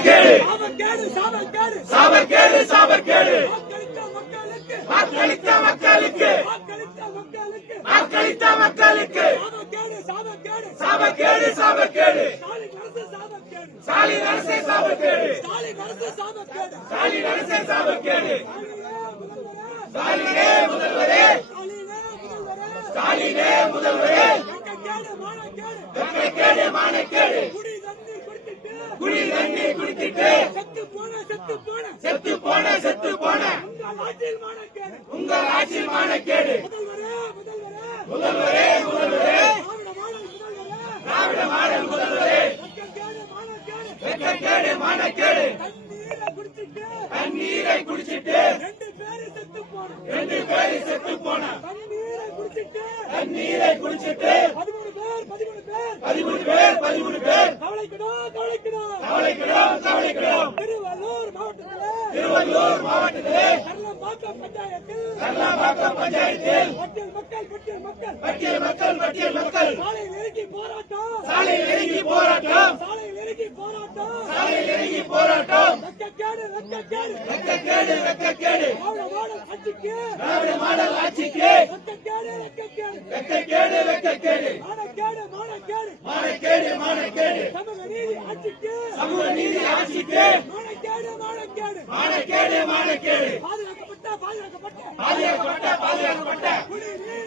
சாபக்கேடு. சாபக்கேடு சாபக்கேடு. சாபக்கேடு வாக்களித்த மக்களுக்கு. மக்களுக்கு. மக்களுக்கு. மக்களுக்கு. சாபக்கேடு சாபக்கேடு. ஸ்டாலின் அரசே சாபக்கேடு. ஸ்டாலின் அரசு சாபக்கேடு. ஸ்டாலின் முதல்வரே. ஸ்டாலினே முதல்வரே. மானக்கேடு. மானக்கேடு குடி தண்ணி குடிச்சிட்டு குடி தண்ணி குடிச்சிட்டு செத்து போன செத்து போன செத்து போன. செத்து போன உங்கள் ஆட்சியில் மானக்கேடு முதல்வரே முதல்வரே. திராவிட மாடல் முதல்வரே. வெட்கக்கேடு மானக்கேடு தண்ணீரை குடிச்சிட்டு ரெண்டு பேரு செத்து போன. தண்ணீரை குடிச்சிட்டு பதிமூணு பேர் பதிமூணு பேர். கவலைக்கிடோம் கவலைக்கிடோம் திருவள்ளூர் மாவட்டத்திலே திருவள்ளூர் மாவட்டத்திலே கர்ணம்பாக்கம் பஞ்சாயத்தில் கர்நாபாக்கம் பஞ்சாயத்தில் பட்டியல் மக்கள் பட்டியல் மக்கள். பட்டியல் மக்கள் பட்டியல் மக்கள். சாலையில் இறங்கி போராட்டம். சாலையில் இறங்கி போராட்டம். சாலையில் இறங்கி போராட்டம். சாலையில் இறங்கி போராட்டம். வெட்கக்கேடு வெட்கக்கேடு வெட்கக்கேடு வெட்கக்கேடு திராவிட மாடல் ஆட்சிக்கு. திராவிட மாடல் ஆட்சிக்கு. வெட்கக்கேடு வெட்கக்கேடு வெட்கக்கேடு வெட்கக்கேடு மானக்கேடு மானக்கேடு. மானக்கேடு மானக்கேடு. சமூக நீதி ஆட்சிக்கு. சமூக நீதி ஆட்சிக்கு. மானக்கேடு மானக்கேடு மானக்கேடு மானக்கேடு பாதுகாக்கப்பட்ட பாதுகாக்கப்பட்ட. பாதுகாக்கப்பட்ட பாதுகாக்கப்பட்ட. குடிநீர்